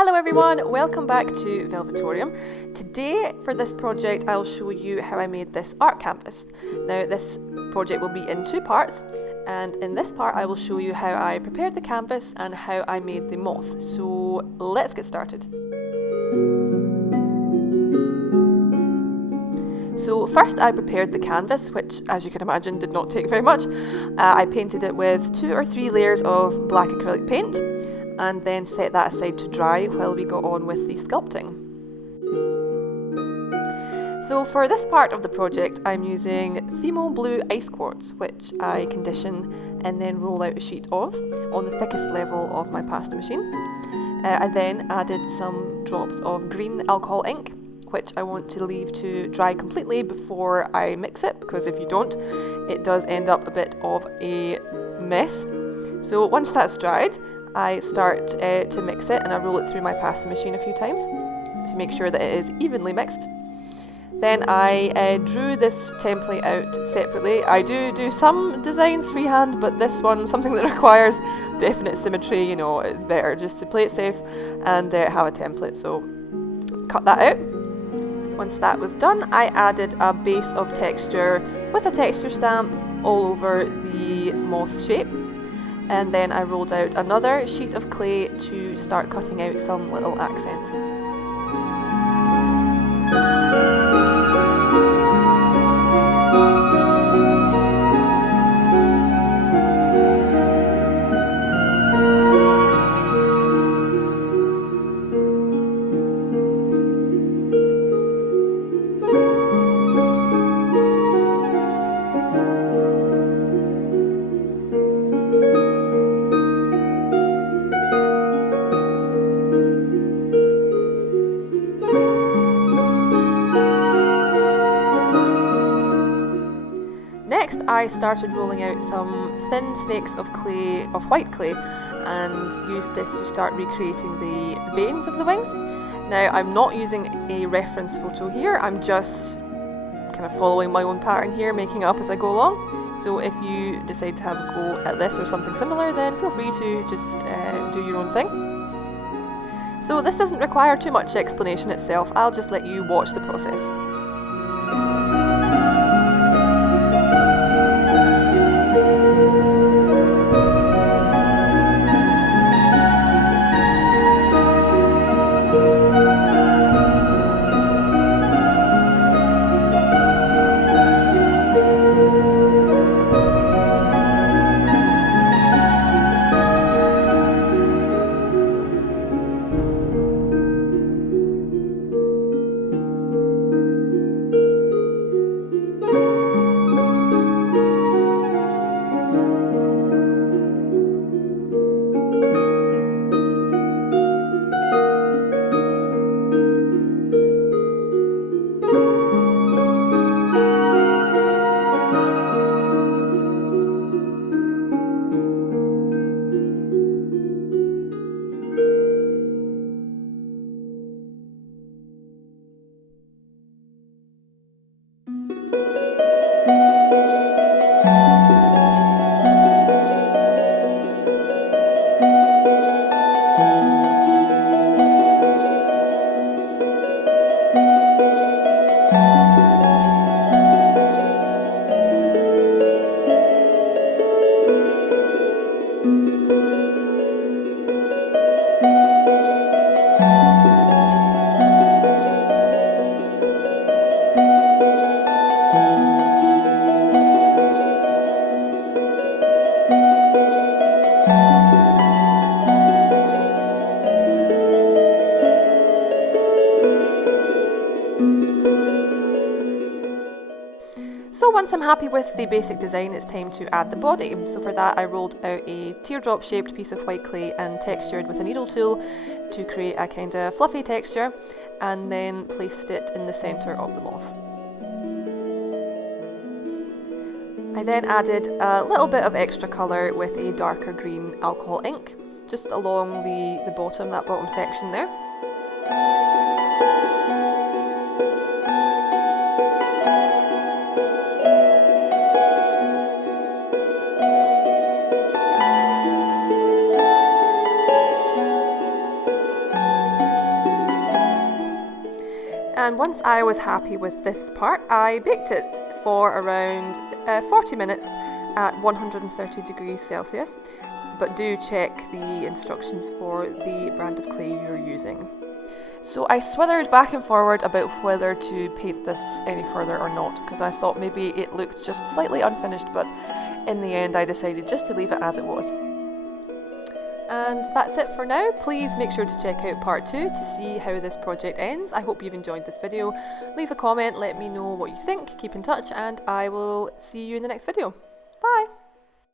Hello everyone, welcome back to Velvetorium. Today for this project I'll show you how I made this art canvas. Now this project will be in two parts, and in this part I will show you how I prepared the canvas and how I made the moth. So let's get started. So first I prepared the canvas, which as you can imagine did not take very much. I painted it with 2 or 3 layers of black acrylic paint and then set that aside to dry while we got on with the sculpting. So for this part of the project I'm using Fimo Blue Ice Quartz, which I condition and then roll out a sheet of on the thickest level of my pasta machine. I then added some drops of green alcohol ink, which I want to leave to dry completely before I mix it, because if you don't, it does end up a bit of a mess. So once that's dried, I start to mix it and I roll it through my pasta machine a few times to make sure that it is evenly mixed. Then I drew this template out separately. I do some designs freehand, but this one, something that requires definite symmetry, you know, it's better just to play it safe and have a template. So cut that out. Once that was done, I added a base of texture with a texture stamp all over the moth shape. And then I rolled out another sheet of clay to start cutting out some little accents. Next, I started rolling out some thin snakes of white clay, and used this to start recreating the veins of the wings. Now, I'm not using a reference photo here, I'm just kind of following my own pattern here, making up as I go along. So if you decide to have a go at this or something similar, then feel free to just do your own thing. So this doesn't require too much explanation itself, I'll just let you watch the process. So once I'm happy with the basic design, it's time to add the body. So for that I rolled out a teardrop shaped piece of white clay and textured with a needle tool to create a kind of fluffy texture, and then placed it in the centre of the moth. I then added a little bit of extra colour with a darker green alcohol ink, just along the bottom, that bottom section there. And once I was happy with this part, I baked it for around 40 minutes at 130 degrees Celsius, but do check the instructions for the brand of clay you're using. So I swithered back and forward about whether to paint this any further or not, because I thought maybe it looked just slightly unfinished, but in the end I decided just to leave it as it was. And that's it for now. Please make sure to check out part 2 to see how this project ends. I hope you've enjoyed this video. Leave a comment, let me know what you think, keep in touch, and I will see you in the next video. Bye!